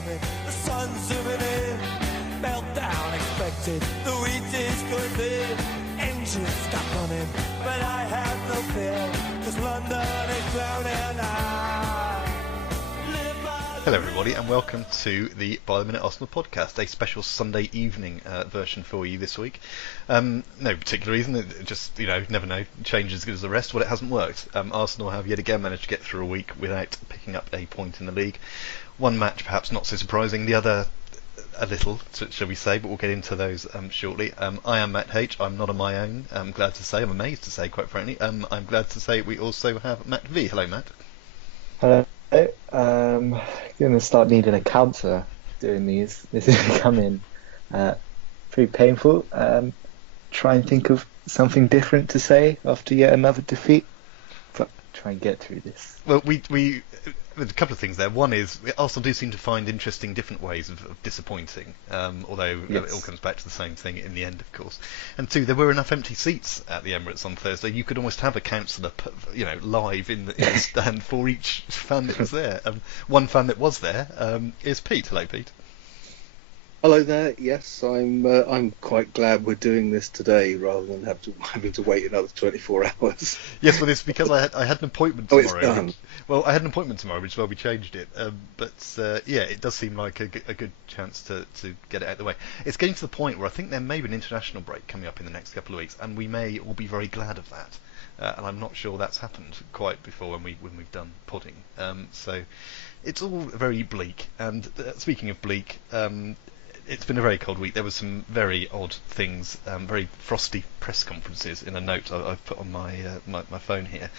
coming, the sun's zooming in, meltdown expected, the wheat is good there, engines stop running, but I have no fear, 'cause London is drowning. Hello everybody and welcome to the By the Minute Arsenal podcast, a special Sunday evening version for you this week. No particular reason, it just, never know, change as good as the rest. Well, it hasn't worked. Arsenal have yet again managed to get through a week without picking up a point in the league. One match perhaps not so surprising, the other a little, shall we say, but we'll get into those shortly. I am Matt H, I'm not on my own, I'm glad to say, I'm amazed to say quite frankly. I'm glad to say we also have Matt V. Hello Matt. Hello. I'm going to start needing a counter doing these. This is becoming pretty painful. Try and think of something different to say after yet another defeat, but try and get through this. Well, we there's a couple of things there. One is Arsenal do seem to find interesting different ways of disappointing, although Yes. it all comes back to the same thing in the end, of course. And two, there were enough empty seats at the Emirates on Thursday. You could almost have a counsellor, live in the stand for each fan that was there. One fan that was there is Pete. Hello, Pete. Hello there. Yes, I'm quite glad we're doing this today rather than having to wait another 24 hours. Yes, well, it's because I had an appointment Oh, tomorrow. it's done. Well, I had an appointment tomorrow, which is why we changed it. It does seem like a good chance to get it out of the way. It's getting to the point where I think there may be an international break coming up in the next couple of weeks, and we may all be very glad of that. And I'm not sure that's happened quite before when we've done podding. So it's all very bleak. And speaking of bleak. It's been a very cold week. There were some very odd things, very frosty press conferences in a note I've put on my phone here.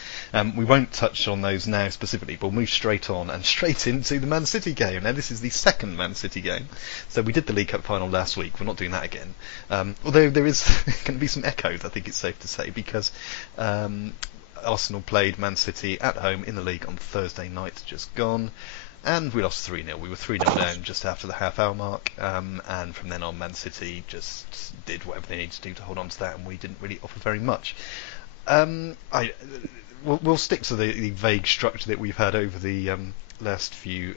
We won't touch on those now specifically, but we'll move straight on and straight into the Man City game. Now, this is the second Man City game. So we did the League Cup final last week. We're not doing that again. Although there is going to be some echoes, I think it's safe to say, because Arsenal played Man City at home in the league on Thursday night, just gone. And we lost 3-0. We were 3-0 down just after the half-hour mark, and from then on, Man City just did whatever they needed to do to hold on to that, and we didn't really offer very much. We'll stick to the vague structure that we've had over the last few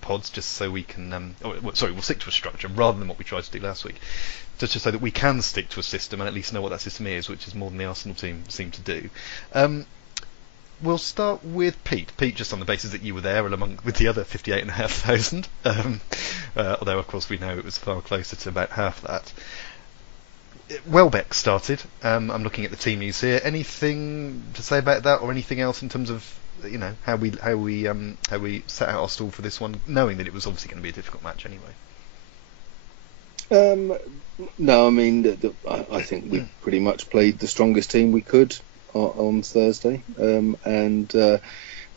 pods, just so we can. We'll stick to a structure rather than what we tried to do last week, just so that we can stick to a system and at least know what that system is, which is more than the Arsenal team seem to do. We'll start with Pete. Pete, just on the basis that you were there along with the other 58,500. Although, of course, we know it was far closer to about half that. Welbeck started. I'm looking at the team news here. Anything to say about that, or anything else in terms of how we set out our stall for this one, knowing that it was obviously going to be a difficult match anyway? No, I mean, I think we pretty much played the strongest team we could on Thursday, and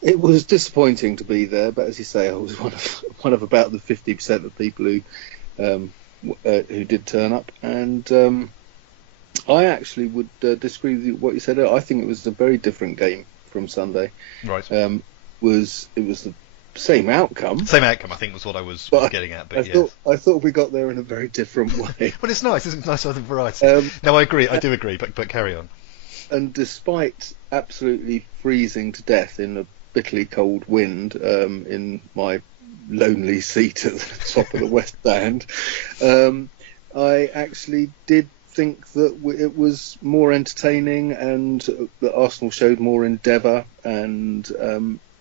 it was disappointing to be there. But as you say, I was one of about the 50% of people who did turn up, and I actually would disagree with what you said. I think it was a very different game from Sunday. Right. It was the same outcome. Same outcome, I think, was what I was getting at. But I thought we got there in a very different way. Well, it's nice, isn't it? Nice other variety. No, I agree. I do agree. But carry on. And despite absolutely freezing to death in a bitterly cold wind in my lonely seat at the top of the West Stand, I actually did think that it was more entertaining and that Arsenal showed more endeavour, and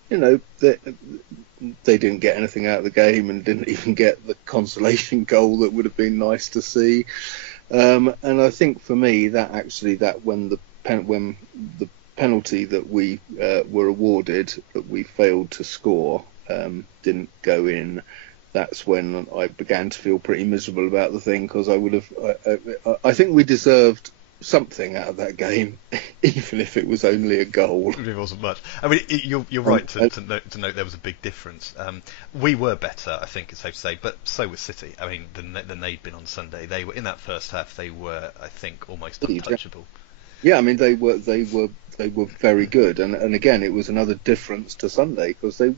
they didn't get anything out of the game and didn't even get the consolation goal that would have been nice to see. And I think for me that when the penalty that we were awarded, that we failed to score, didn't go in, that's when I began to feel pretty miserable about the thing, because I think we deserved something out of that game, even if it was only a goal. It wasn't much. I mean, you're right to note there was a big difference. We were better, I think it's safe to say, but so was City. I mean, than they'd been on Sunday. They were in that first half. They were, I think, almost untouchable. Yeah, I mean, they were very good, and again, it was another difference to Sunday, because they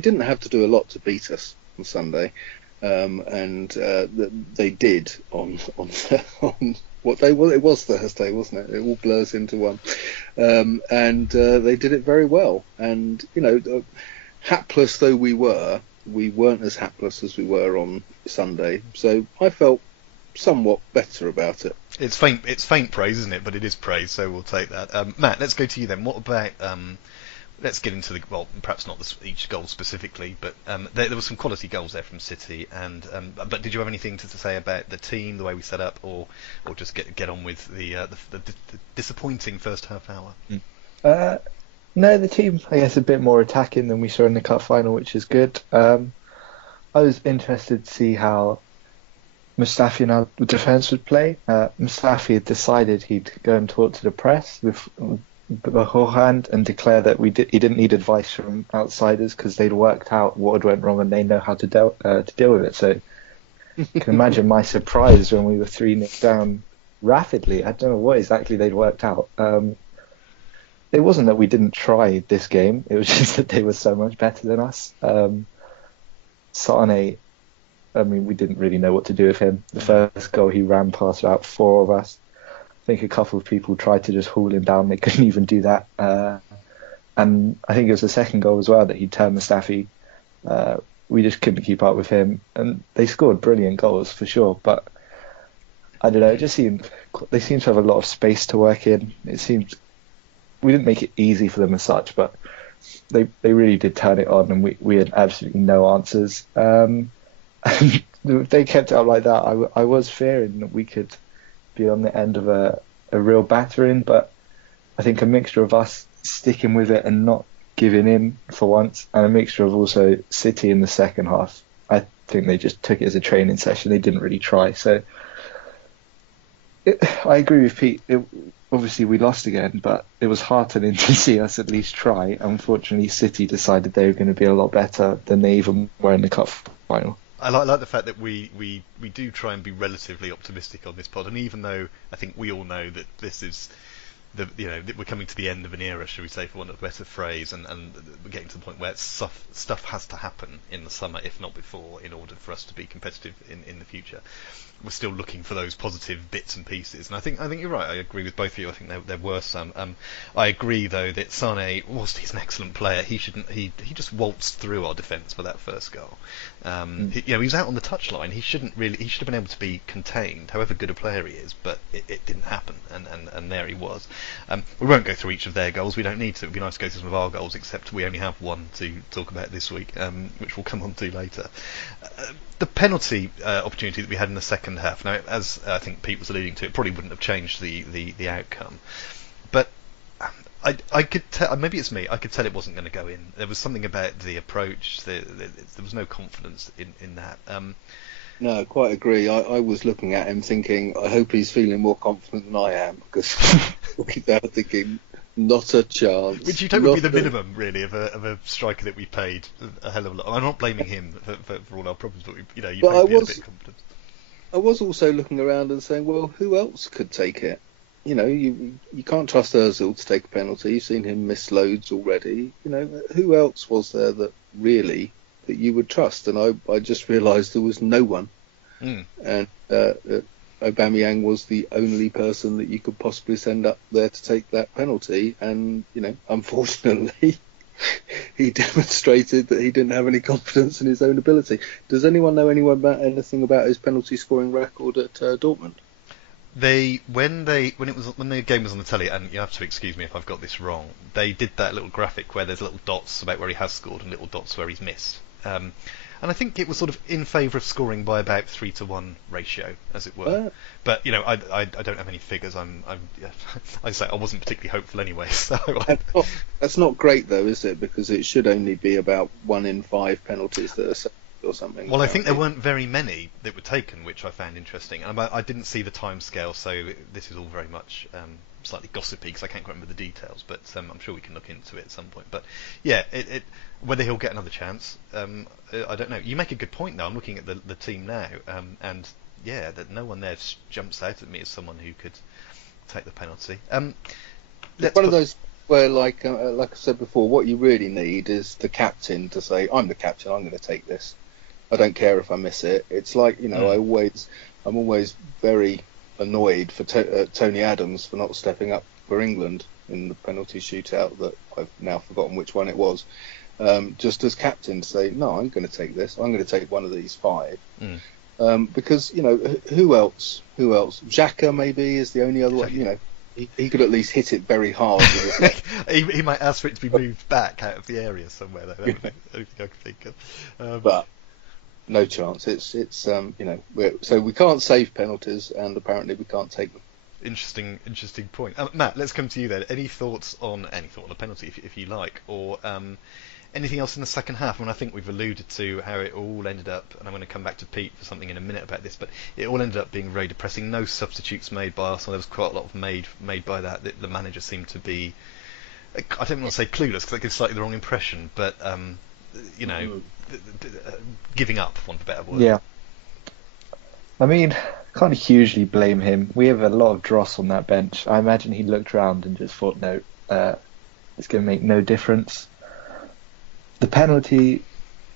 didn't have to do a lot to beat us on Sunday, and they did on what day was it? It was Thursday, wasn't it? It all blurs into one, and they did it very well. And hapless though we were, we weren't as hapless as we were on Sunday. So I felt somewhat better about it. It's faint praise, isn't it? But it is praise, so we'll take that. Matt, let's go to you then. What about let's get into perhaps not each goal specifically, but there were some quality goals there from City. And but did you have anything to say about the team, the way we set up, or just get on with the disappointing first half hour? No, the team, I guess, a bit more attacking than we saw in the cup final, which is good. I was interested to see how Mustafi and our defence would play. Mustafi had decided he'd go and talk to the press beforehand and declare that he didn't need advice from outsiders because they'd worked out what had went wrong and they know how to deal with it. So you can imagine my surprise when we were 3-0 down rapidly. I don't know what exactly they'd worked out. It wasn't that we didn't try this game. It was just that they were so much better than us. Sane, I mean, we didn't really know what to do with him. The first goal, he ran past about 4 of us. I think a couple of people tried to just haul him down. They couldn't even do that. And I think it was the second goal as well that he turned Mustafi. We just couldn't keep up with him. And they scored brilliant goals for sure. But I don't know, they seemed to have a lot of space to work in. It seemed... We didn't make it easy for them as such, but they really did turn it on, and we had absolutely no answers. And if they kept it up like that, I was fearing that we could be on the end of a real battering, but I think a mixture of us sticking with it and not giving in for once, and a mixture of also City in the second half. I think they just took it as a training session. They didn't really try. So I agree with Pete. Obviously, we lost again, but it was heartening to see us at least try. Unfortunately, City decided they were going to be a lot better than they even were in the cup final. I like the fact that we do try and be relatively optimistic on this pod, and even though I think we all know that this is that we're coming to the end of an era, should we say, for want of a better phrase, and we're getting to the point where stuff has to happen in the summer, if not before, in order for us to be competitive in the future. We're still looking for those positive bits and pieces, and I think you're right. I agree with both of you. I think there were some. I agree though that Sane, whilst he's an excellent player, he just waltzed through our defence for that first goal. He was out on the touchline. He should have been able to be contained, however good a player he is, but it didn't happen, and there he was. We won't go through each of their goals. We don't need to. It would be nice to go through some of our goals, except we only have one to talk about this week, which we'll come on to later. The penalty opportunity that we had in the second half. Now, as I think Pete was alluding to, it probably wouldn't have changed the outcome. But I could tell, maybe it's me, I could tell it wasn't going to go in. There was something about the approach. There was no confidence in that. No, I quite agree. I was looking at him thinking, I hope he's feeling more confident than I am, because looking down thinking, not a chance. Which you don't would be the minimum, really, of a striker that we paid a hell of a lot. I'm not blaming him for all our problems, but you hope he had a bit of confidence. I was also looking around and saying, well, who else could take it? You can't trust Ozil to take a penalty. You've seen him miss loads already. Who else was there that you would trust? And I just realised there was no one. And Aubameyang was the only person that you could possibly send up there to take that penalty. And, unfortunately, he demonstrated that he didn't have any confidence in his own ability. Does anyone know anything about his penalty scoring record at Dortmund? When the game was on the telly, and you have to excuse me if I've got this wrong, they did that little graphic where there's little dots about where he has scored and little dots where he's missed. And I think it was sort of in favour of scoring by about 3-to-1 ratio, as it were. But I don't have any figures. I say I wasn't particularly hopeful anyway. So that's not great though, is it? Because it should only be about 1 in 5 penalties that are saved or something. Well, I think there weren't very many that were taken, which I found interesting. And I didn't see the timescale, so this is all very much slightly gossipy because I can't quite remember the details. But I'm sure we can look into it at some point. But yeah, whether he'll get another chance, I don't know. You make a good point though. I'm looking at the team now, and yeah, that no one there jumps out at me as someone who could take the penalty. One of those where, like I said before, what you really need is the captain to say, "I'm the captain. I'm going to take this. I don't care if I miss it." It's like I'm always very annoyed for Tony Adams for not stepping up for England in the penalty shootout that I've now forgotten which one it was. just as captain to say, no, I'm going to take this. I'm going to take one of these 5. Because, who else? Xhaka maybe is the only other one. He could at least hit it very hard with his he might ask for it to be moved back out of the area somewhere, though. That would be the only thing I could think of. But no chance. It's so we can't save penalties, and apparently we can't take them. Interesting point. Matt, let's come to you then. Any thoughts on a penalty, if you like, or anything else in the second half? I think we've alluded to how it all ended up, and I'm going to come back to Pete for something in a minute about this, but it all ended up being very depressing. No substitutes made by Arsenal. There was quite a lot of made by that. The manager seemed to be, I don't want to say clueless, because that gives slightly the wrong impression, but giving up, for want of a better word. Yeah. I mean, can't hugely blame him. We have a lot of dross on that bench. I imagine he looked around and just thought, no, it's going to make no difference. The penalty,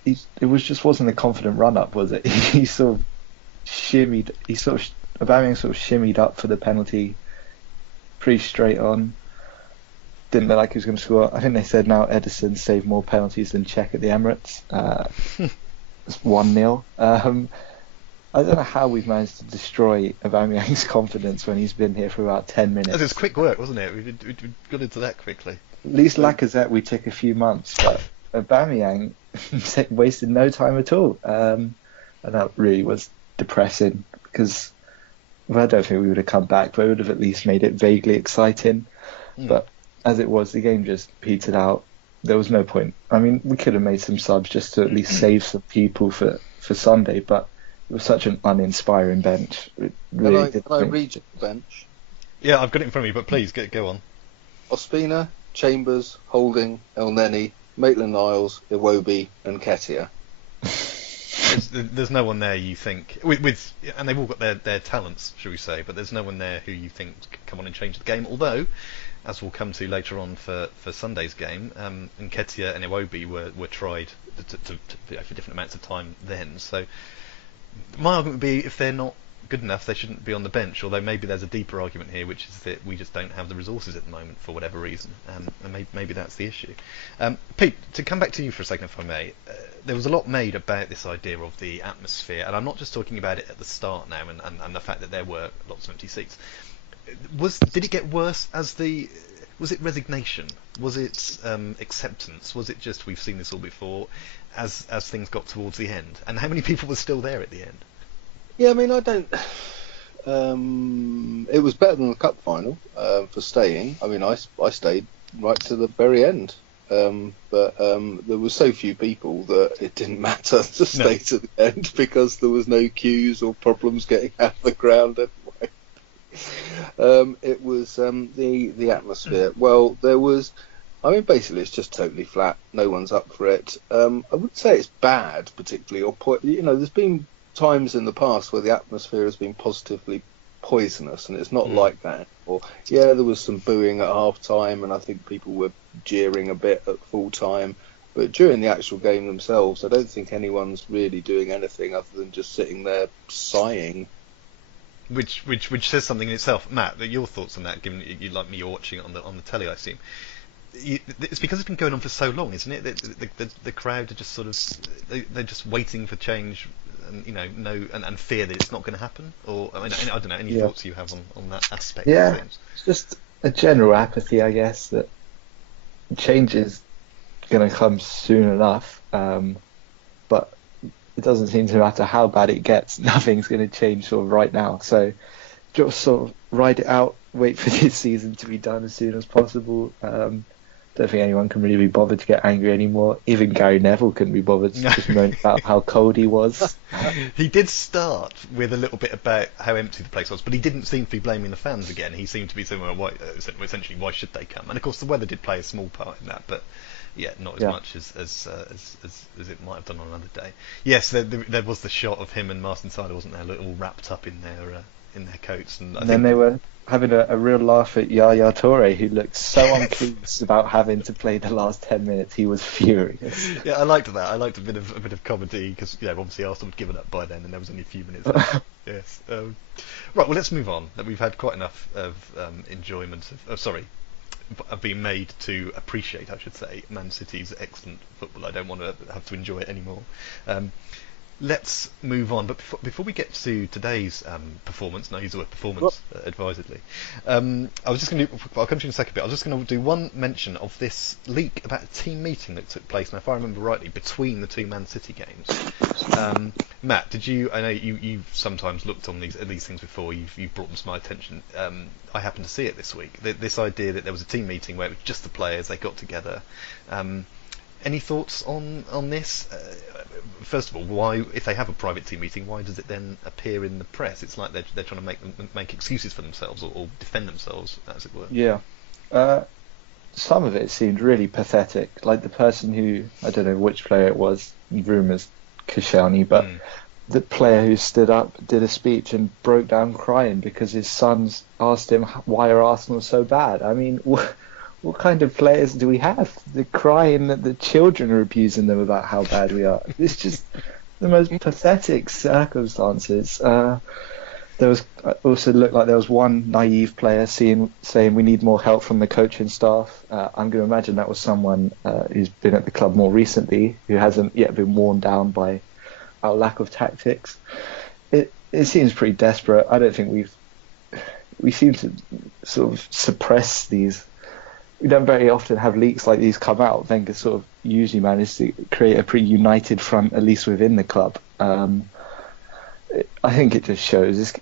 it wasn't a confident run-up, was it? He sort of shimmied, Aubameyang sort of shimmied up for the penalty pretty straight on. Didn't look like he was going to score. I think they said now Ederson saved more penalties than Czech at the Emirates. It's 1-0. I don't know how we've managed to destroy Aubameyang's confidence when he's been here for about 10 minutes. It was quick work, wasn't it? We got into that quickly. At least Lacazette we took a few months, but Aubameyang wasted no time at all. And that really was depressing, because I don't think we would have come back, but it would have at least made it vaguely exciting. But as it was, the game just petered out. There was no point. I mean, we could have made some subs just to at least save some people for Sunday, but it was such an uninspiring bench. Really Can I read the bench? Yeah, I've got it in front of me, but please, go on. Ospina, Chambers, Holding, Elneny, Maitland-Niles, Iwobi and Ketia. There's no one there you think, with and they've all got their talents, shall we say, but there's no one there who you think can come on and change the game, although, as we'll come to later on for Sunday's game, Nketiah and Iwobi were tried for different amounts of time then. So my argument would be, if they're not good enough, they shouldn't be on the bench, although maybe there's a deeper argument here, which is that we just don't have the resources at the moment for whatever reason, and maybe that's the issue. Pete, to come back to you for a second, if I may, there was a lot made about this idea of the atmosphere, and I'm not just talking about it at the start now, and the fact that there were lots of empty seats. Did it get worse was it resignation? Was it acceptance? Was it just, we've seen this all before, as things got towards the end? And how many people were still there at the end? Yeah, I mean, it was better than the cup final for staying. I mean, I stayed right to the very end. But there were so few people that it didn't matter to stay to the end, because there was no queues or problems getting out of the ground anyway. It was the atmosphere. Well, there was. I mean, basically, it's just totally flat. No one's up for it. I wouldn't say it's bad particularly, there's been times in the past where the atmosphere has been positively poisonous, and it's not like that. Or there was some booing at half time, and I think people were jeering a bit at full time, but during the actual game themselves, I don't think anyone's really doing anything other than just sitting there sighing. Which says something in itself. Matt, your thoughts on that, given you like me, you're watching it on the telly, I assume. It's because it's been going on for so long, isn't it? The crowd are just sort of, they're just waiting for change, and and fear that it's not going to happen. Or I don't know. Any thoughts you have on that aspect? Yeah, of things? It's just a general apathy, I guess, that change is going to come soon enough. But it doesn't seem to matter how bad it gets. Nothing's going to change sort of right now. So just sort of ride it out. Wait for this season to be done as soon as possible. Don't think anyone can really be bothered to get angry anymore. Even Gary Neville couldn't be bothered to just moan about how cold he was. He did start with a little bit about how empty the place was, but he didn't seem to be blaming the fans again. He seemed to be saying, essentially, why should they come? And of course, the weather did play a small part in that, but not as much as it might have done on another day. Yes, there was the shot of him and Martin Tyler, wasn't there, all wrapped up in their coats, and then they were having a real laugh at Yaya Toure, who looked so unpleased about having to play the last 10 minutes. He was furious. Yeah, I liked that. I liked a bit of comedy, because obviously Arsenal had given up by then, and there was only a few minutes left. Yes. Right. Well, let's move on. We've had quite enough of enjoyment. I've been made to appreciate, I should say, Man City's excellent football. I don't want to have to enjoy it anymore. Let's move on, but before we get to today's performance, and I use the word performance advisedly, I was just going to, I'll come to you in a second, but I was just going to do one mention of this leak about a team meeting that took place, and if I remember rightly, between the two Man City games. Matt, did you? I know you've sometimes looked on these things before. You've brought them to my attention. I happened to see it this week. This idea that there was a team meeting where it was just the players, they got together. Any thoughts on this? First of all, why, if they have a private team meeting, why does it then appear in the press? It's like they're trying to make excuses for themselves or defend themselves, as it were. Yeah. Some of it seemed really pathetic. Like the person who, I don't know which player it was, rumours Koscielny, but the player who stood up, did a speech and broke down crying because his sons asked him, why are Arsenal so bad? I mean, what kind of players do we have? They're crying that the children are abusing them about how bad we are. It's just the most pathetic circumstances. There was also looked like there was one naive player saying we need more help from the coaching staff. I'm going to imagine that was someone who's been at the club more recently, who hasn't yet been worn down by our lack of tactics. It seems pretty desperate. I don't think we seem to sort of suppress these. We don't very often have leaks like these come out. Wenger sort of usually manages to create a pretty united front, at least within the club. I think it just shows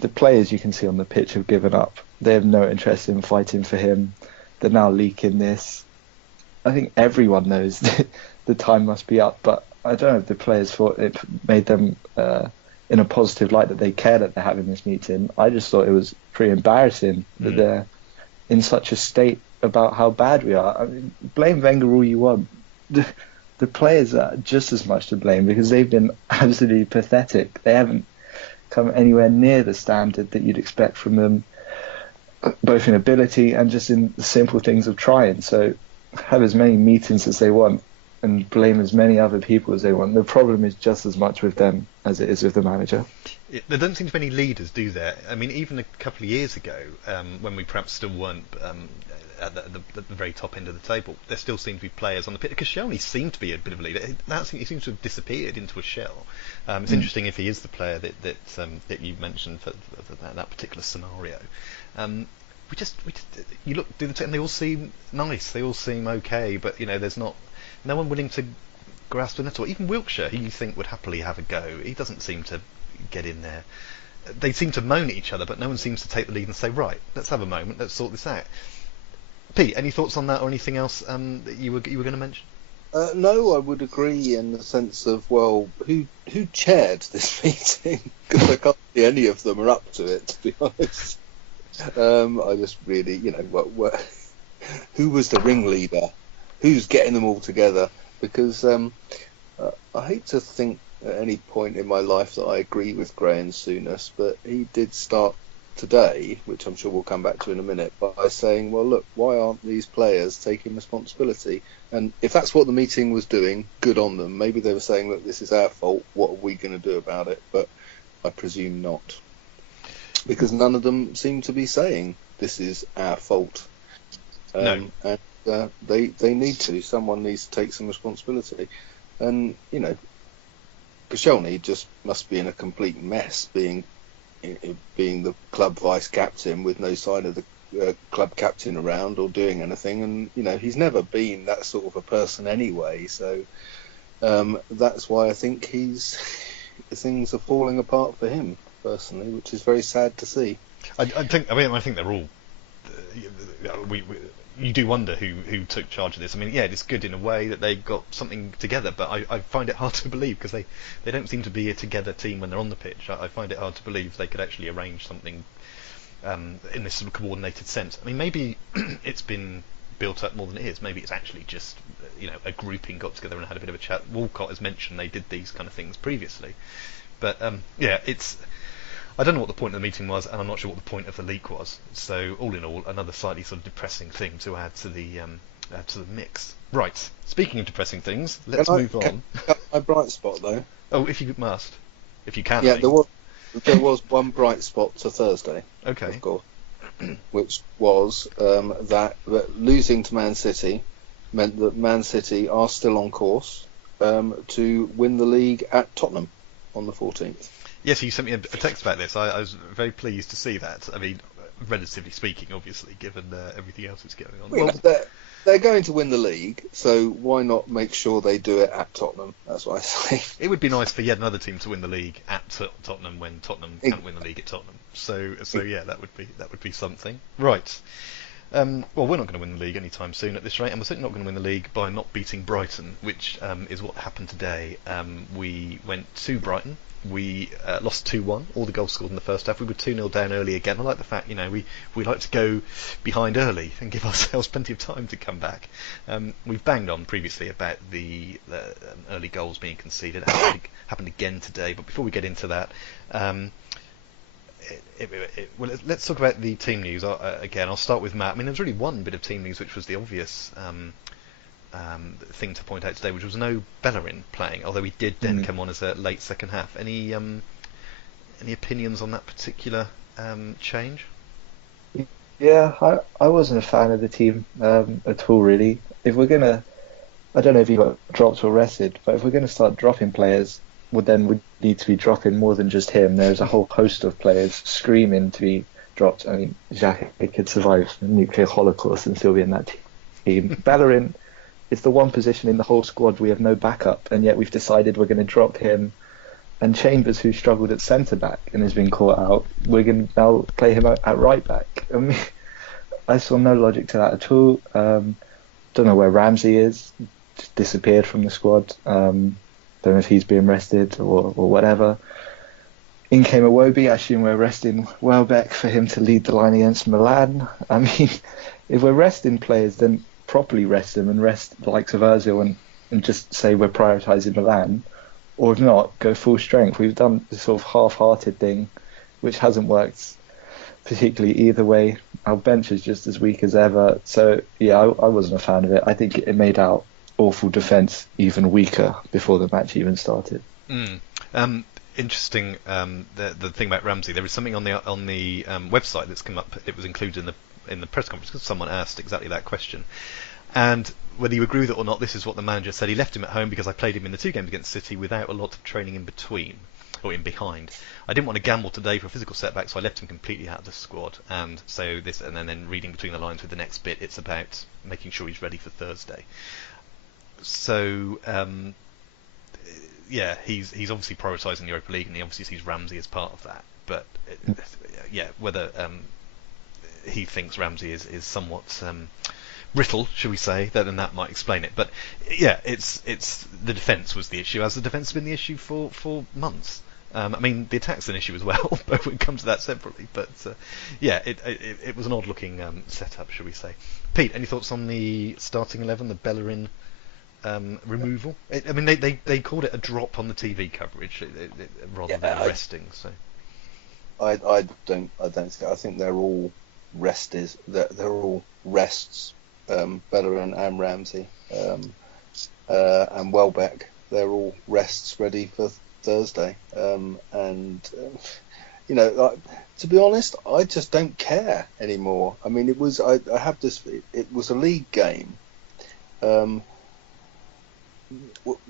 the players you can see on the pitch have given up. They have no interest in fighting for him. They're now leaking this. I think everyone knows the time must be up, but I don't know if the players thought it made them in a positive light that they care that they're having this meeting. I just thought it was pretty embarrassing that they're in such a state about how bad we are. I mean, blame Wenger all you want. The players are just as much to blame because they've been absolutely pathetic. They haven't come anywhere near the standard that you'd expect from them, both in ability and just in the simple things of trying. So have as many meetings as they want and blame as many other people as they want. The problem is just as much with them as it is with the manager. There don't seem to be any leaders, do there? I mean, even a couple of years ago, when we perhaps still weren't at the very top end of the table, there still seemed to be players on the pitch. Koscielny seemed to be a bit of a leader. He seems to have disappeared into a shell. It's interesting if he is the player that you mentioned for that particular scenario. You look through the team, and they all seem nice. They all seem okay, but there's no one willing to grasp it at all. Even Wiltshire, who you think would happily have a go, he doesn't seem to get in there. They seem to moan at each other, but no one seems to take the lead and say, right, let's have a moment, let's sort this out. Pete, any thoughts on that or anything else that you were going to mention? No, I would agree in the sense of, well, who chaired this meeting? Because I can't see any of them are up to it, to be honest. I just really, who was the ringleader? Who's getting them all together? Because I hate to think at any point in my life that I agree with Graham Souness, but he did start today, which I'm sure we'll come back to in a minute, by saying, well, look, why aren't these players taking responsibility? And if that's what the meeting was doing, good on them. Maybe they were saying, look, this is our fault, what are we going to do about it? But I presume not. Because none of them seem to be saying, this is our fault. No. And they need to. Someone needs to take some responsibility. And, Koscielny just must be in a complete mess, being the club vice captain with no sign of the club captain around or doing anything, and he's never been that sort of a person anyway. So that's why I think things are falling apart for him personally, which is very sad to see. I think they're all. You do wonder who took charge of this. I mean, yeah, it's good in a way that they got something together, but I find it hard to believe because they don't seem to be a together team when they're on the pitch. I find it hard to believe they could actually arrange something in this sort of coordinated sense. I mean, maybe it's been built up more than it is. Maybe it's actually just a grouping got together and had a bit of a chat. Walcott has mentioned they did these kind of things previously, but it's. I don't know what the point of the meeting was, and I'm not sure what the point of the leak was. So, all in all, another slightly sort of depressing thing to add to the mix. Right. Speaking of depressing things, let's move on. A bright spot, though. Oh, if you must, if you can. Yeah, there was one bright spot to Thursday. Okay. Of course. which was that losing to Man City meant that Man City are still on course to win the league at Tottenham on the 14th. Yes, you sent me a text about this. I was very pleased to see that. I mean, relatively speaking, obviously, given everything else that's going on. Well, they're going to win the league, so why not make sure they do it at Tottenham? That's what I say. It would be nice for yet another team to win the league at Tottenham when Tottenham can't win the league at Tottenham. So yeah, that would be something. Right. Well, we're not going to win the league anytime soon at this rate, and we're certainly not going to win the league by not beating Brighton, which is what happened today. We went to Brighton. We lost 2-1, all the goals scored in the first half. We were 2-0 down early again. I like the fact, we like to go behind early and give ourselves plenty of time to come back. We've banged on previously about the early goals being conceded. It happened again today, but before we get into that, well, let's talk about the team news. Again, I'll start with Matt. I mean, there was really one bit of team news which was the obvious thing to point out today, which was no Bellerin playing, although he did then come on as a late second half. Any opinions on that particular change? Yeah, I wasn't a fan of the team at all, really. If we're gonna, I don't know if he got dropped or rested, but if we're gonna start dropping players, well, then we need to be dropping more than just him. There's a whole host of players screaming to be dropped. I mean, Xhaka could survive the nuclear holocaust and still be in that team. Bellerin is the one position in the whole squad we have no backup, and yet we've decided we're going to drop him. And Chambers, who struggled at centre-back and has been caught out, we're going to now play him at right-back. I mean, I saw no logic to that at all. Don't know where Ramsey is. Just disappeared from the squad. Don't know if he's being rested or whatever. In came Iwobi. I assume we're resting Welbeck for him to lead the line against Milan. I mean, if we're resting players, then properly rest them and rest the likes of Ozil and just say we're prioritising Milan, or if not, go full strength. We've done this sort of half-hearted thing, which hasn't worked particularly either way. Our bench is just as weak as ever. So yeah, I wasn't a fan of it. I think it made our awful defence even weaker before the match even started. Interesting. The thing about Ramsey, there was something on the website that's come up. It was included in the press conference because someone asked exactly that question, and whether you agree with it or not, this is what the manager said. He left him at home because I played him in the 2 games against City without a lot of training in between or in behind. I didn't want to gamble today for a physical setback, so I left him completely out of the squad. And so this, and then reading between the lines with the next bit, it's about making sure he's ready for Thursday. So yeah, he's obviously prioritising the Europa League, and he obviously sees Ramsey as part of that. But yeah, whether he thinks Ramsey is somewhat brittle, shall we say, then that might explain it. But yeah, it's the defence was the issue, as the defence has been the issue for months. I mean, the attack's an issue as well, but we'll come to that separately. But yeah, it was an odd-looking setup, shall we say. Pete, any thoughts on the starting 11, the Bellerin removal? I mean, they called it a drop on the TV coverage rather than resting. So I don't think. I think they're all rested. They're all rests. Bellerin and Ramsey and Welbeck. They're all rests ready for Thursday. You know, to be honest, I just don't care anymore. I mean, it was I have this. It was a league game.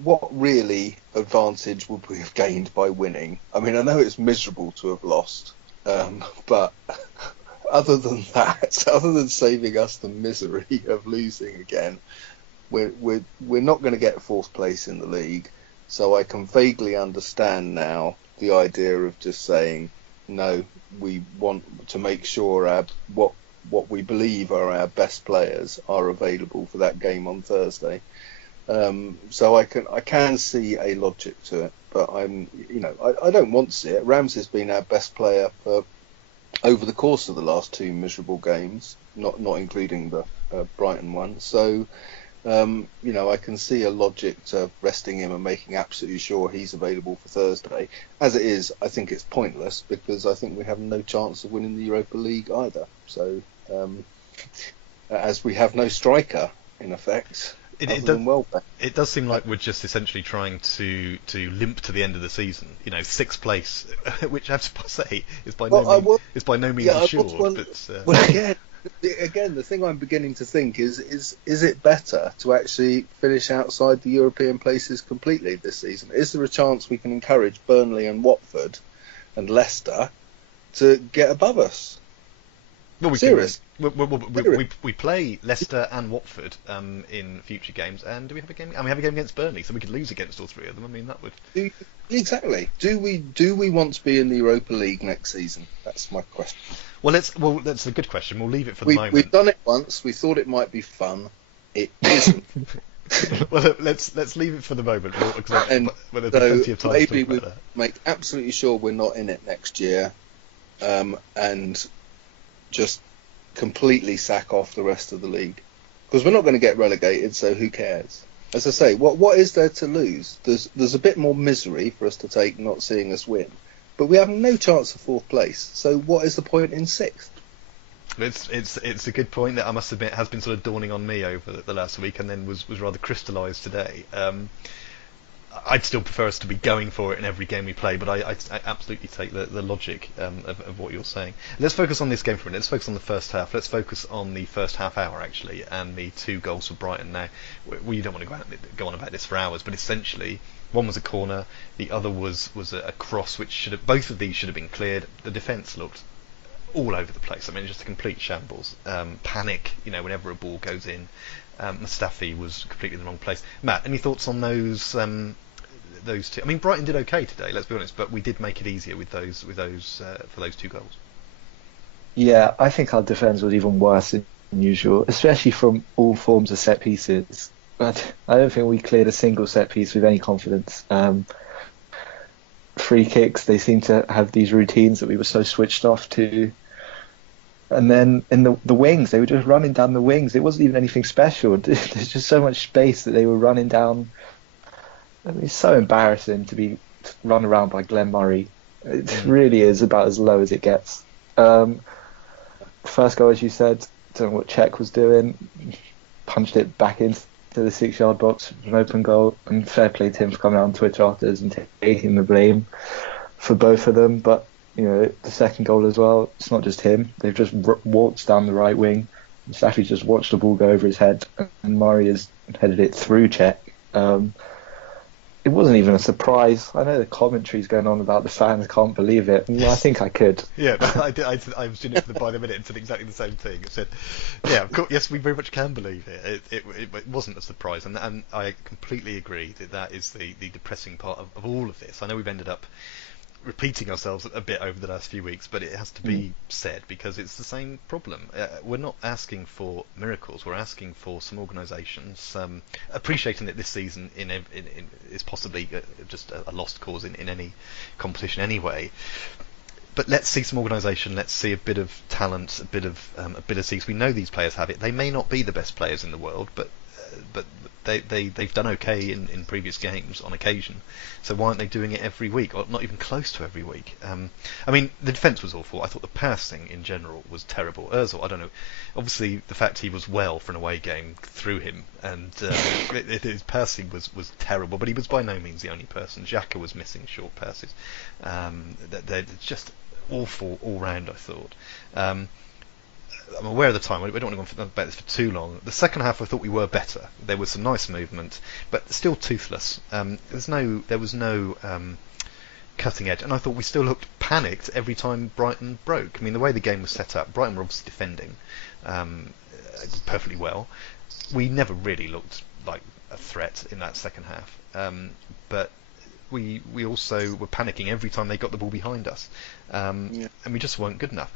What really advantage would we have gained by winning? I mean, I know it's miserable to have lost, but other than that, other than saving us the misery of losing again, we're not going to get 4th place in the league. So I can vaguely understand now the idea of just saying, no, we want to make sure what we believe are our best players are available for that game on Thursday. So I can see a logic to it, but I don't want to see it. Ramsey's been our best player for over the course of the last 2 miserable games, not including the Brighton one. So I can see a logic to resting him and making absolutely sure he's available for Thursday. As it is, I think it's pointless because I think we have no chance of winning the Europa League either. So as we have no striker in effect. it than welfare. It does seem like we're just essentially trying to limp to the end of the season. You know, sixth place, which I have to say is by no means assured. Again, the thing I'm beginning to think is it better to actually finish outside the European places completely this season? Is there a chance we can encourage Burnley and Watford and Leicester to get above us? Well, Serious. We play Leicester and Watford in future games, and do we have a game? And we have a game against Burnley, so we could lose against all three of them. I mean, that would exactly. Do we want to be in the Europa League next season? That's my question. Well, that's a good question. We'll leave it for the moment. We've done it once. We thought it might be fun. It isn't. Well, let's leave it for the moment. Maybe we make absolutely sure we're not in it next year, and just completely sack off the rest of the league, because we're not going to get relegated, so who cares? As I say, what is there to lose? There's a bit more misery for us to take not seeing us win, but we have no chance of fourth place, so what is the point in sixth? It's a good point that I must admit has been sort of dawning on me over the last week, and then was rather crystallised today. I'd still prefer us to be going for it in every game we play, but I absolutely take the logic of what you're saying. Let's focus on this game for a minute. Let's focus on the first half. Let's focus on the first half hour, actually, and the 2 goals for Brighton. Now, we don't want to go on about this for hours, but essentially, one was a corner, the other was a cross, both of these should have been cleared. The defence looked all over the place. I mean, just a complete shambles. Panic, whenever a ball goes in. Mustafi was completely in the wrong place. Matt, any thoughts on those two? I mean, Brighton did okay today, let's be honest, but we did make it easier with those for those 2 goals. Yeah, I think our defence was even worse than usual, especially from all forms of set pieces. But I don't think we cleared a single set piece with any confidence. Free kicks, they seem to have these routines that we were so switched off to. And then in the wings, they were just running down the wings. It wasn't even anything special. There's just so much space that they were running down. I mean, it's so embarrassing to be run around by Glenn Murray. It really is about as low as it gets. First goal, as you said, don't know what Czech was doing. Punched it back into the 6-yard box, an open goal. And fair play to him for coming out on Twitter afterwards and taking the blame for both of them. But the second goal as well, it's not just him. They've just waltzed down the right wing. Mustafi just watched the ball go over his head, and Murray has headed it through Czech. It wasn't even a surprise. I know the commentary's going on about the fans can't believe it. Well, I think I could. Yeah, I was doing it by the minute and said exactly the same thing. I said, yeah, of course, yes, we very much can believe it. It wasn't a surprise, and I completely agree that is the depressing part of all of this. I know we've ended up repeating ourselves a bit over the last few weeks, but it has to be said because it's the same problem. We're not asking for miracles. We're asking for some organisations appreciating that this season is possibly just a lost cause in any competition anyway. But let's see some organisation. Let's see a bit of talent, a bit of abilities. We know these players have it. They may not be the best players in the world, but they've done okay in previous games on occasion. So why aren't they doing it every week, or not even close to every week? I mean, the defence was awful. I thought the passing in general was terrible. Ozil, I don't know. Obviously, the fact he was well for an away game threw him, and his passing was terrible. But he was by no means the only person. Xhaka was missing short passes. They're just awful all round, I thought. I'm aware of the time. We don't want to go on about this for too long. The second half, I thought we were better. There was some nice movement, but still toothless. There was no cutting edge, and I thought we still looked panicked every time Brighton broke. I mean, the way the game was set up, Brighton were obviously defending perfectly well. We never really looked like a threat in that second half, but we also were panicking every time they got the ball behind us, and we just weren't good enough.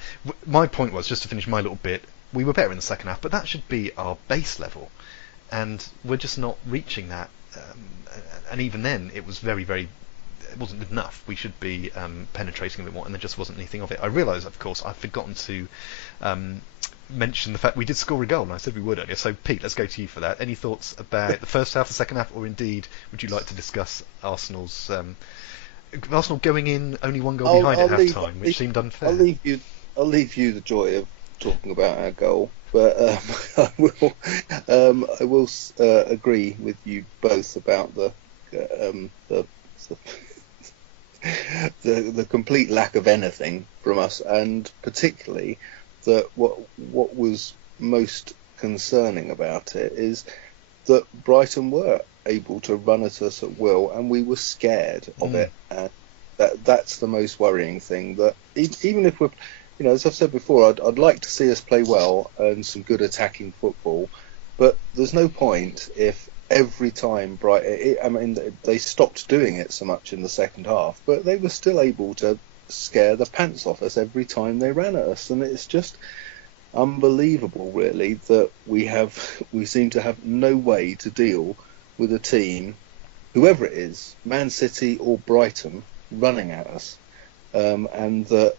My point was, just to finish my little bit, we were better in the second half, but that should be our base level, and we're just not reaching that. And even then, it was it wasn't good enough. We should be penetrating a bit more, and there just wasn't anything of it. I realise, of course, I've forgotten to mention the fact we did score a goal, and I said we would earlier. So, Pete, let's go to you for that. Any thoughts about the first half, the second half, or indeed would you like to discuss Arsenal's Arsenal going in only one goal behind at half time, which seemed unfair? I'll leave you the joy of talking about our goal, but I will agree with you both about the complete lack of anything from us, and particularly that what was most concerning about it is that Brighton were able to run at us at will, and we were scared of it. And that's the most worrying thing. That even if we're, as I've said before, I'd like to see us play well and some good attacking football, but there's no point if every time Brighton, they stopped doing it so much in the second half, but they were still able to scare the pants off us every time they ran at us, and it's just unbelievable, really, that we seem to have no way to deal with a team, whoever it is, Man City or Brighton, running at us. And that,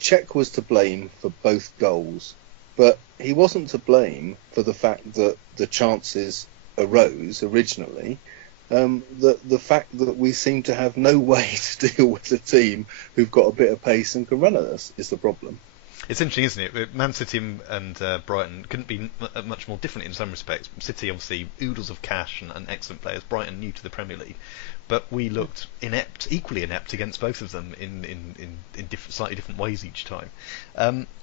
Cech was to blame for both goals, but he wasn't to blame for the fact that the chances arose originally. The fact that we seem to have no way to deal with a team who've got a bit of pace and can run at us is the problem. It's interesting, isn't it? Man City and Brighton couldn't be much more different in some respects. City, obviously, oodles of cash and excellent players. Brighton, new to the Premier League. But we looked equally inept against both of them in slightly different ways each time.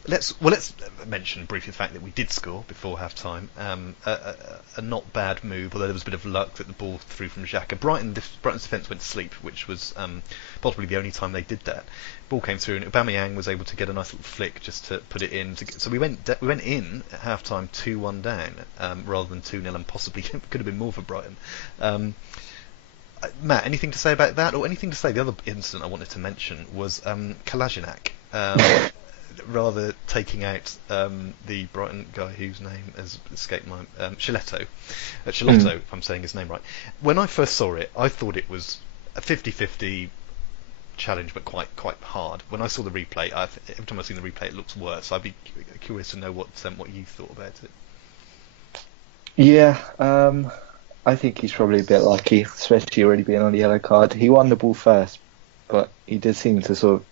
Let's mention briefly the fact that we did score before half-time. A not bad move, although there was a bit of luck that the ball threw from Xhaka. Brighton's defence went to sleep, which was possibly the only time they did that. Ball came through, and Aubameyang was able to get a nice little flick just to put it in. So we went in at half-time 2-1 down, rather than 2-0, and possibly could have been more for Brighton. Matt, anything to say about that, or anything to say? The other incident I wanted to mention was Kolasinac, rather taking out the Brighton guy whose name has escaped my Shalotto, if I'm saying his name right. When I first saw it, I thought it was a 50-50 challenge, but quite hard. When I saw the replay, every time I've seen the replay, it looks worse. I'd be curious to know what you thought about it. Yeah. I think he's probably a bit lucky, especially already being on the yellow card. He won the ball first, but he did seem to sort of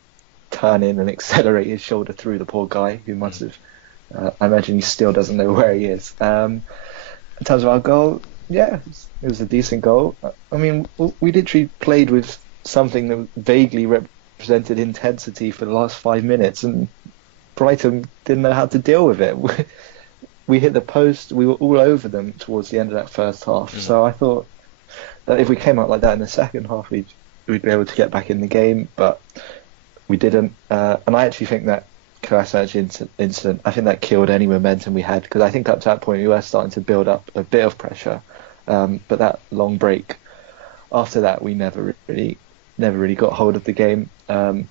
turn in and accelerate his shoulder through the poor guy, who must have... I imagine he still doesn't know where he is. In terms of our goal, yeah, it was a decent goal. I mean, we literally played with something that vaguely represented intensity for the last 5 minutes, and Brighton didn't know how to deal with it. We hit the post, we were all over them towards the end of that first half. So I thought that if we came out like that in the second half, we'd be able to get back in the game, but we didn't. And I actually think that Kolasinac incident, I think that killed any momentum we had, because I think up to that point we were starting to build up a bit of pressure. But that long break, after that, we never really got hold of the game. One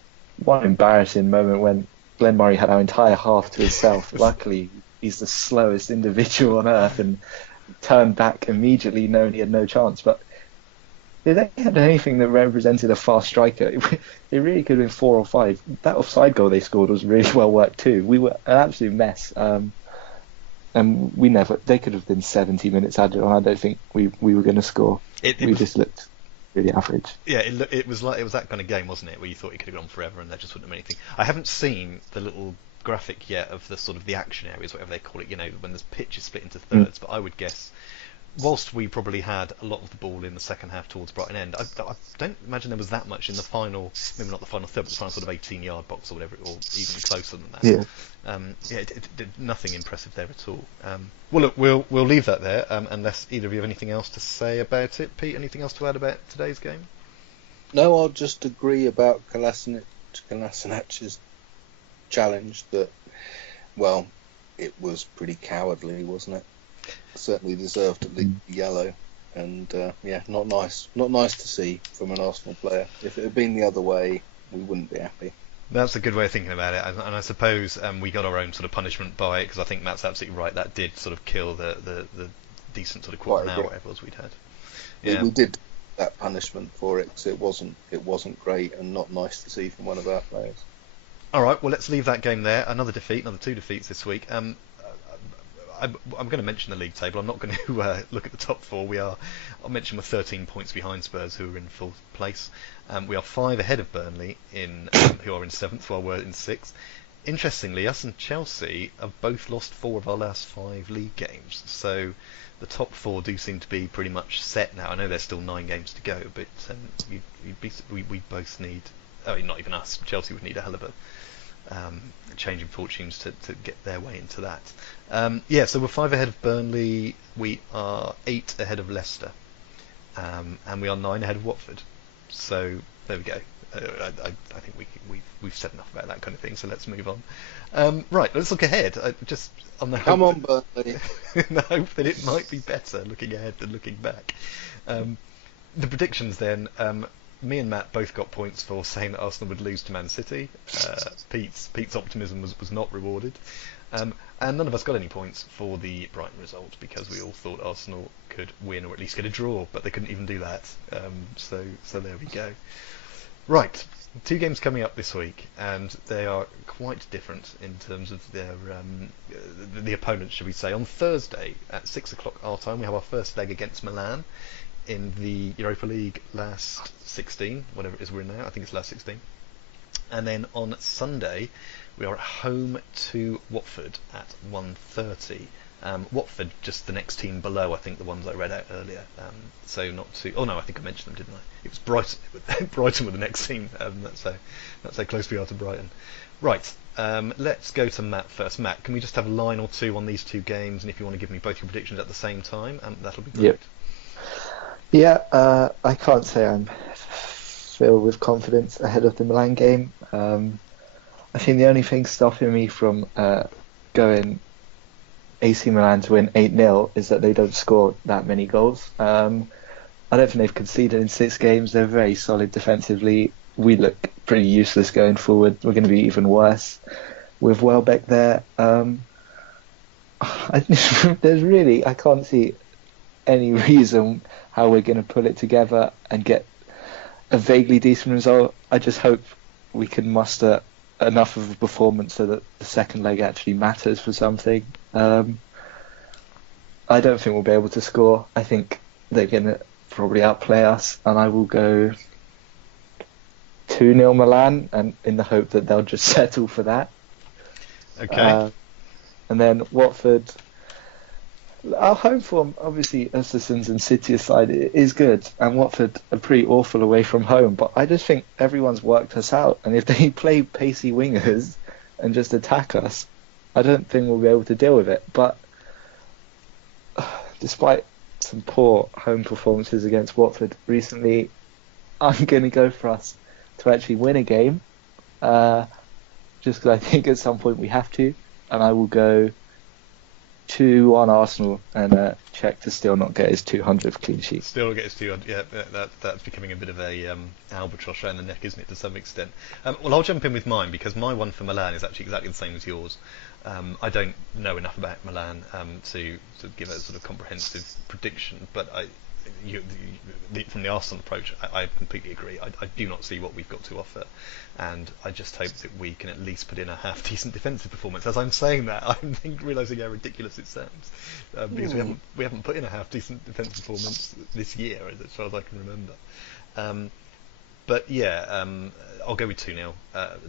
embarrassing moment when Glenn Murray had our entire half to himself. Luckily, he's the slowest individual on earth and turned back immediately knowing he had no chance. But if they had anything that represented a fast striker, it really could have been 4 or 5. That offside goal they scored was really well worked too. We were an absolute mess. And they could have been 70 minutes added on. I don't think we were going to score. We just looked really average. Yeah, it was that kind of game, wasn't it, where you thought it could have gone forever and that just wouldn't have anything. I haven't seen the little graphic yet of the sort of the action areas, whatever they call it, when the pitch is split into thirds, but I would guess, whilst we probably had a lot of the ball in the second half towards Brighton end, I don't imagine there was that much in the final, maybe not the final third, but the final sort of 18-yard box or whatever, or even closer than that. It did nothing impressive there at all. Well, look, we'll leave that there, unless either of you have anything else to say about it. Pete, anything else to add about today's game? No, I'll just agree about Kolasinac's challenge that, well, it was pretty cowardly, wasn't it? Certainly deserved at least yellow, and not nice to see from an Arsenal player. If it had been the other way, we wouldn't be happy. That's a good way of thinking about it, and I suppose we got our own sort of punishment by it, because I think Matt's absolutely right. That did sort of kill the decent sort of quarter an hour, whatever it was we'd had. Yeah. We did that punishment for it, because it wasn't great and not nice to see from one of our players. All right, well, let's leave that game there. Another 2 defeats this week. I'm going to mention the league table. I'm not going to look at the top 4. I'll mention we're 13 points behind Spurs, who are in 4th place. We are 5 ahead of Burnley, who are in 7th, while we're in 6th. interestingly, us and Chelsea have both lost 4 of our last 5 league games, so the top 4 do seem to be pretty much set now. I know there's still 9 games to go, but we both need, I mean, not even us, Chelsea would need a hell of a change in fortunes to get their way into that. So we're 5 ahead of Burnley, we are 8 ahead of Leicester, and we are 9 ahead of Watford. So there we go. I think we've said enough about that kind of thing, so let's move on. Right, let's look ahead. Just on the Come on, hope Burnley. the hope that it might be better looking ahead than looking back. The predictions then. Me and Matt both got points for saying that Arsenal would lose to Man City. Pete's optimism was not rewarded. And none of us got any points for the Brighton result because we all thought Arsenal could win or at least get a draw, but they couldn't even do that. So there we go. Right, 2 games coming up this week, and they are quite different in terms of their the opponents, should we say. On Thursday at 6 o'clock our time, we have our first leg against Milan in the Europa League last 16, whatever it is we're in now. I think it's last 16. And then on Sunday, we are at home to Watford at 1:30. Watford, just the next team below, I think the ones I read out earlier. So not too. Oh no, I think I mentioned them, didn't I? It was Brighton. Brighton were the next team. That's how close we are to Brighton. Right. Let's go to Matt first. Matt, can we just have a line or two on these 2 games, and if you want to give me both your predictions at the same time, that'll be great. Yep. Yeah, I can't say I'm filled with confidence ahead of the Milan game. I think the only thing stopping me from going AC Milan to win 8-0 is that they don't score that many goals. I don't think they've conceded in 6 games. They're very solid defensively. We look pretty useless going forward. We're going to be even worse with Welbeck there. I can't see any reason how we're going to pull it together and get a vaguely decent result. I just hope we can muster enough of a performance so that the second leg actually matters for something. I don't think we'll be able to score. I think they're going to probably outplay us, and I will go 2-0 Milan, and in the hope that they'll just settle for that. Okay. And then Watford, our home form, obviously, Östersund's and City aside, it is good, and Watford are pretty awful away from home, but I just think everyone's worked us out, and if they play pacey wingers and just attack us, I don't think we'll be able to deal with it. But despite some poor home performances against Watford recently, I'm going to go for us to actually win a game, just because I think at some point we have to, and I will go 2-1 Arsenal, and check to still not get his 200th clean sheet. Still get his 200. Yeah, that's becoming a bit of a albatross around the neck, isn't it, to some extent? Well, I'll jump in with mine, because my one for Milan is actually exactly the same as yours. I don't know enough about Milan to give a sort of comprehensive prediction, but from the Arsenal approach, I completely agree. I do not see what we've got to offer, and I just hope that we can at least put in a half-decent defensive performance. As I'm saying that, I'm realising how ridiculous it sounds, because we haven't put in a half-decent defensive performance this year, as far as I can remember. But yeah, I'll go with 2-0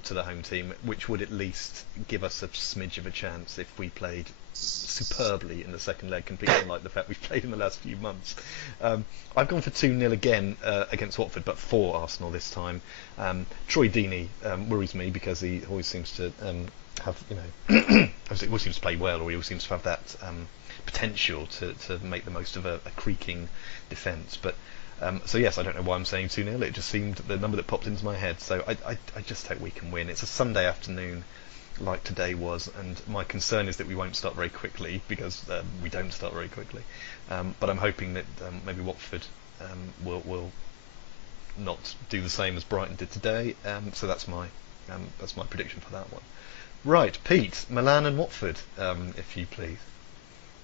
to the home team, which would at least give us a smidge of a chance if we played superbly in the second leg, completely unlike the fact we've played in the last few months. I've gone for 2-0 again against Watford, but for Arsenal this time. Troy Deeney worries me because he always seems to have, he always seems to play well, or he always seems to have that potential to make the most of a creaking defence. But so yes, I don't know why I'm saying 2-0. It just seemed the number that popped into my head. So I just hope we can win. It's a Sunday afternoon, like today was, and my concern is that we won't start very quickly, because we don't start very quickly. But I'm hoping that maybe Watford will not do the same as Brighton did today. So that's my prediction for that one. Right, Pete, Milan and Watford, if you please.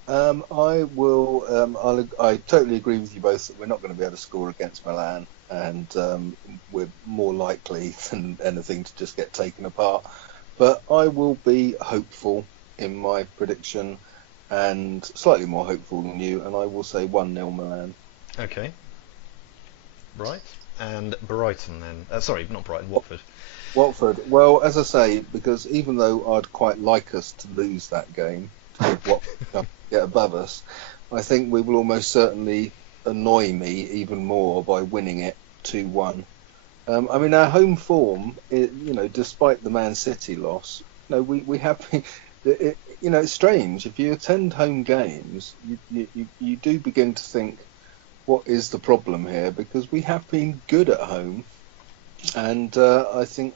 I will. I totally agree with you both that we're not going to be able to score against Milan, and we're more likely than anything to just get taken apart. But I will be hopeful in my prediction, and slightly more hopeful than you, and I will say 1-0 Milan. Okay. Right. and Brighton then. Sorry, not Brighton, Watford. Watford. Well, as I say, because even though I'd quite like us to lose that game, to Watford get above us, I think we will almost certainly annoy me even more by winning it 2-1. I mean, our home form, despite the Man City loss, we have been. It's strange. If you attend home games, you do begin to think, what is the problem here? Because we have been good at home. And I think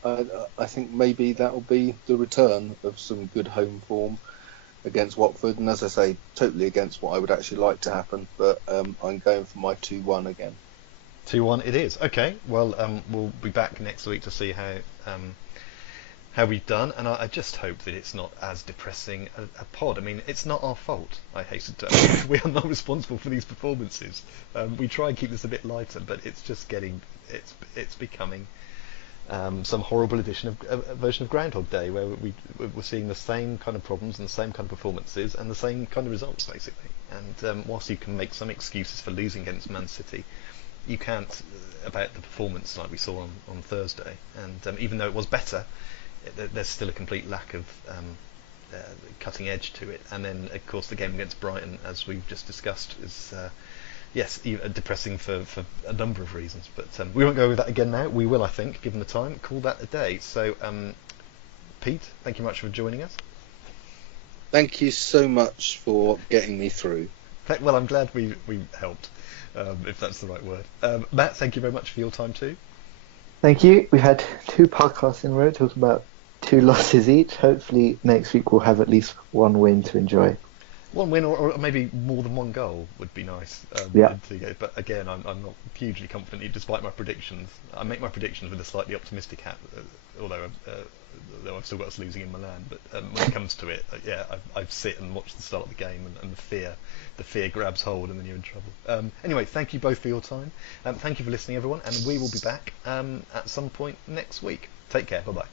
maybe that will be the return of some good home form against Watford. And as I say, totally against what I would actually like to happen. But I'm going for my 2-1 again. 2-1 it is. Okay, well, we'll be back next week to see how we've done. And I just hope that it's not as depressing a pod. I mean, it's not our fault, I hasten to add. We are not responsible for these performances. We try and keep this a bit lighter, but it's just it's becoming some horrible version of Groundhog Day, where we're seeing the same kind of problems and the same kind of performances and the same kind of results, basically. And whilst you can make some excuses for losing against Man City, you can't about the performance like we saw on Thursday. And even though it was better, there's still a complete lack of cutting edge to it. And then, of course, the game against Brighton, as we've just discussed, is depressing for a number of reasons, but we won't go over that again now. We will, I think, given the time, call that a day. So, Pete, thank you much for joining us. Thank you so much for getting me through. Well, I'm glad we helped, if that's the right word. Matt, thank you very much for your time too. Thank you. We had 2 podcasts in a row talking about 2 losses each. Hopefully next week we'll have at least 1 win to enjoy. 1 win or maybe more than 1 goal would be nice. But again, I'm not hugely confident, despite my predictions. I make my predictions with a slightly optimistic hat, although I've still got us losing in Milan. But when it comes to it, I sit and watch the start of the game, and the fear grabs hold, and then you're in trouble. Anyway, thank you both for your time. Thank you for listening, everyone, and we will be back at some point next week. Take care. Bye bye.